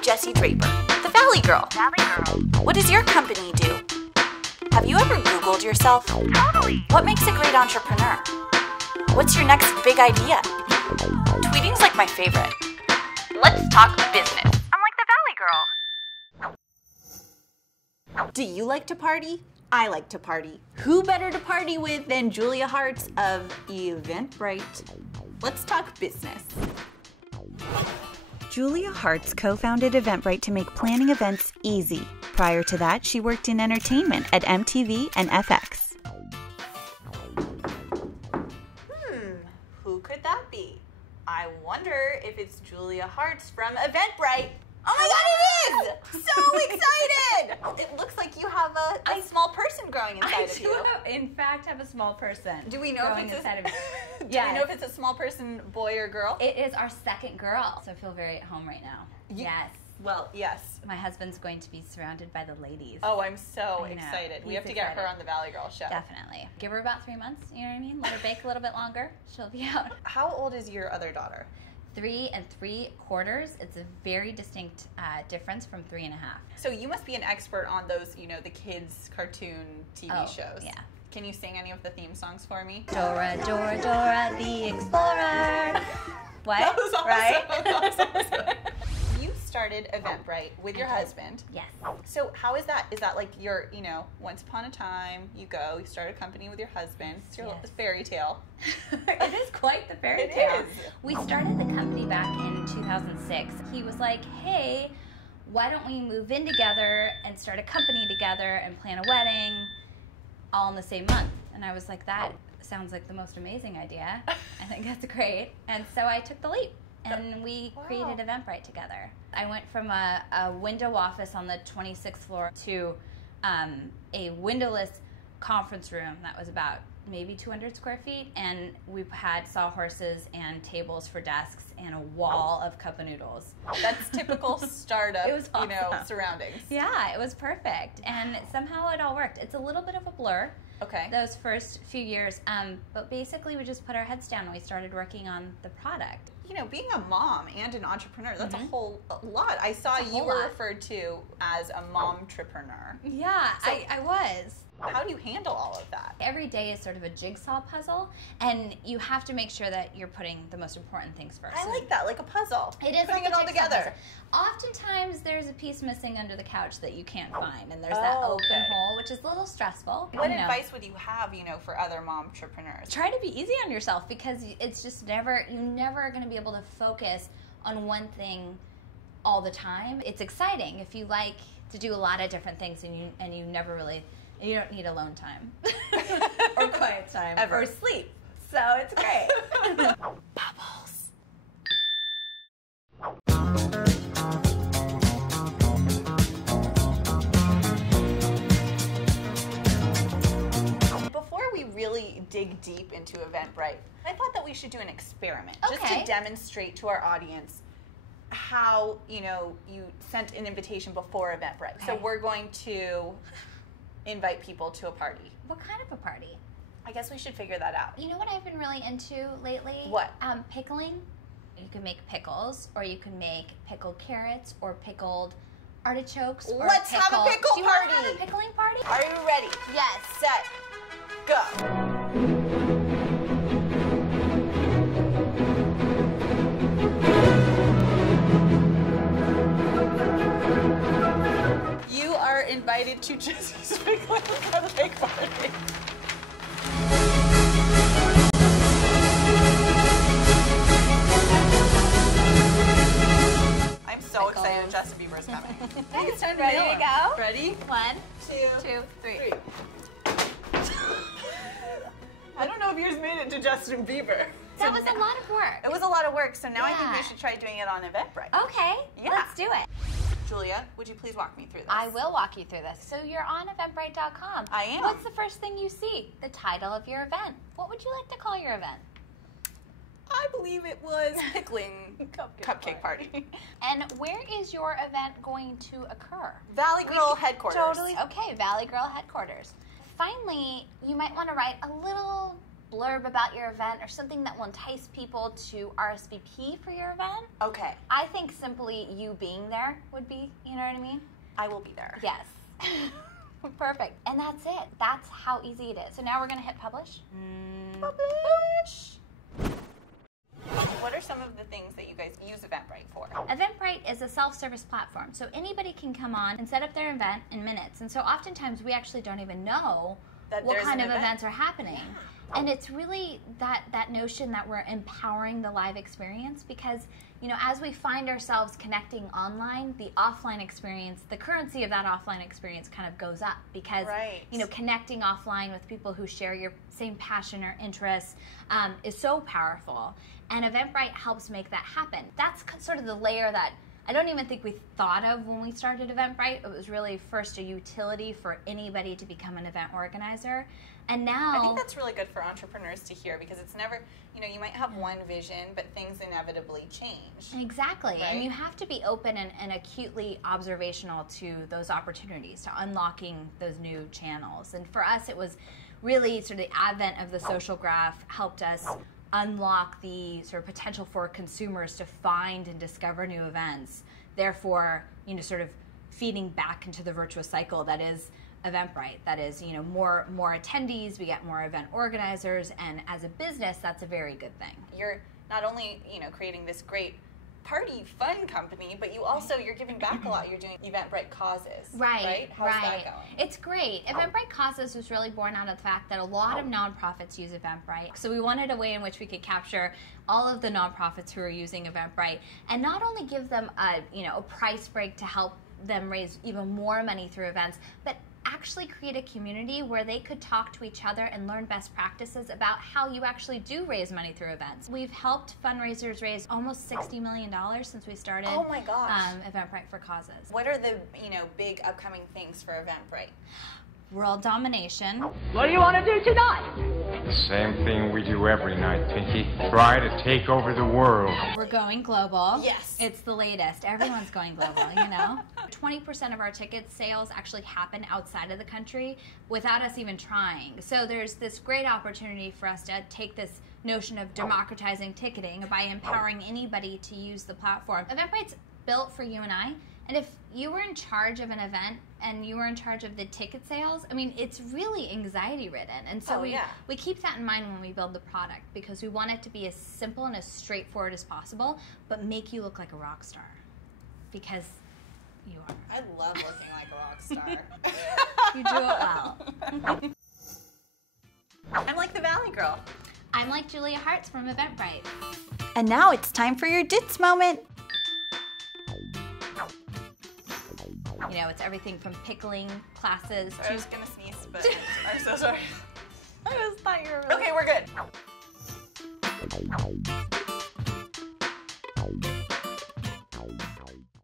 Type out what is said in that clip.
I'm Jesse Draper, the ValleyGirl. What does your company do? Have you ever Googled yourself? Totally. What makes a great entrepreneur? What's your next big idea? Tweeting's like my favorite. Let's talk business. I'm like the Valley Girl. Do you like to party? I like to party. Who better to party with than Julia Hartz of Eventbrite? Let's talk business. Julia Hartz co-founded Eventbrite to make planning events easy. Prior to that, she worked in entertainment at MTV and FX. Who could that be? I wonder if it's Julia Hartz from Eventbrite. Oh my God, it is! So excited! It looks like you have a small person growing inside of you. I do, in fact, have a small person. Do we know growing if it's inside of me? Do we know if it's a small person, boy or girl? It is our second girl, so I feel very at home right now. Yes. Well, yes. My husband's going to be surrounded by the ladies. Oh, I'm so excited. We have to get her on the ValleyGirl show. Definitely. Give her about 3 months, you know what I mean? Let her bake a little bit longer. She'll be out. How old is your other daughter? 3 3/4. It's a very distinct difference from 3 1/2. So you must be an expert on those, the kids' cartoon TV shows. Yeah. Can you sing any of the theme songs for me? Dora, Dora, Dora the Explorer. What? That was awesome. Right? That was awesome. You started Eventbrite with your husband. Yes. So how is that? Is that like your, once upon a time, you start a company with your husband. It's your fairy tale. It is quite the fairy tale. It is. We started the company back in 2006. He was like, hey, why don't we move in together and start a company together and plan a wedding all in the same month? And I was like, that sounds like the most amazing idea. I think that's great. And so I took the leap. And we created Eventbrite together. I went from a window office on the 26th floor to a windowless conference room that was about maybe 200 square feet, and we had sawhorses and tables for desks and a wall of cup of noodles. That's typical startup, It was awesome. Surroundings. Yeah, it was perfect, and somehow it all worked. It's a little bit of a blur. Okay. Those first few years, but basically we just put our heads down and we started working on the product. Being a mom and an entrepreneur, that's a whole lot. I saw you were referred to as a momtrepreneur. Yeah, So- I was. How do you handle all of that? Every day is sort of a jigsaw puzzle, and you have to make sure that you're putting the most important things first. I like that, like a puzzle. It is putting like it all a jigsaw together. puzzle. Oftentimes, there's a piece missing under the couch that you can't find, and there's that open hole, which is a little stressful. What advice would you have, for other momtrepreneurs? Try to be easy on yourself, because it's just you're never going to be able to focus on one thing all the time. It's exciting if you like to do a lot of different things, and you never really. You don't need alone time or quiet time or sleep. So it's great. Bubbles. Before we really dig deep into Eventbrite, I thought that we should do an experiment just to demonstrate to our audience how, you sent an invitation before Eventbrite. Okay. So we're going to invite people to a party. What kind of a party? I guess we should figure that out. You know what I've been really into lately? What? Pickling. You can make pickles, or you can make pickled carrots, or pickled artichokes. Or Let's have a pickle Do you party. want to have a pickling party? Are you ready? Yes. Set. Go. You are invited to Jesse's pickling cupcake party. I'm so excited Justin Bieber's coming. I think it's time to Ready nail to him. go? Ready? 1, 2, 3. I don't know if yours made it to Justin Bieber. That was a lot of work. It was a lot of work, so now I think we should try doing it on Eventbrite. Okay, let's do it. Julia, would you please walk me through this? I will walk you through this. So you're on Eventbrite.com. I am. What's the first thing you see? The title of your event. What would you like to call your event? I believe it was pickling cupcake party. And where is your event going to occur? ValleyGirl headquarters. Totally. Okay, ValleyGirl headquarters. Finally, you might want to write a little blurb about your event or something that will entice people to RSVP for your event. Okay. I think simply you being there would be, you know what I mean? I will be there. Yes. Perfect. And that's it. That's how easy it is. So now we're going to hit publish. Publish. What are some of the things that you guys use Eventbrite for? Eventbrite is a self-service platform, so anybody can come on and set up their event in minutes. And so oftentimes we actually don't even know That what there's kind an of event. events are happening. And it's really that notion that we're empowering the live experience because, you know, as we find ourselves connecting online, the offline experience, the currency of that offline experience kind of goes up because, Right. you know, connecting offline with people who share your same passion or interests is so powerful. And Eventbrite helps make that happen. That's sort of the layer that I don't even think we thought of when we started Eventbrite. It was really first a utility for anybody to become an event organizer. And now... I think that's really good for entrepreneurs to hear because it's never, you know, you might have one vision, but things inevitably change. Exactly. Right? And you have to be open and acutely observational to those opportunities, to unlocking those new channels. And for us, it was really sort of the advent of the social graph helped us unlock the sort of potential for consumers to find and discover new events, therefore, you know, sort of feeding back into the virtuous cycle that is Eventbrite. That is, you know, more attendees, we get more event organizers, and as a business, that's a very good thing. You're not only, you know, creating this great party fun company, but you're giving back a lot. You're doing Eventbrite causes. Right. How's that going? It's great. Eventbrite causes was really born out of the fact that a lot of nonprofits use Eventbrite. So we wanted a way in which we could capture all of the nonprofits who are using Eventbrite and not only give them a price break to help them raise even more money through events, but actually create a community where they could talk to each other and learn best practices about how you actually do raise money through events. We've helped fundraisers raise almost $60 million since we started Oh my gosh. Eventbrite for Causes. What are the, you know, big upcoming things for Eventbrite? World domination. What do you want to do tonight? The same thing we do every night, Pinky. Try to take over the world. We're going global. Yes. It's the latest. Everyone's going global, you know? 20% of our ticket sales actually happen outside of the country without us even trying. So there's this great opportunity for us to take this notion of democratizing ticketing by empowering anybody to use the platform. Eventbrite's built for you and I. And if you were in charge of an event and you were in charge of the ticket sales, I mean, it's really anxiety ridden. And so we keep that in mind when we build the product because we want it to be as simple and as straightforward as possible, but make you look like a rock star because you are. I love looking like a rock star. You do it well. I'm like the Valley Girl. I'm like Julia Hartz from Eventbrite. And now it's time for your Dits moment. You know, it's everything from pickling classes I to... was gonna sneeze, but I'm so sorry. I just thought you were really... Okay, we're good.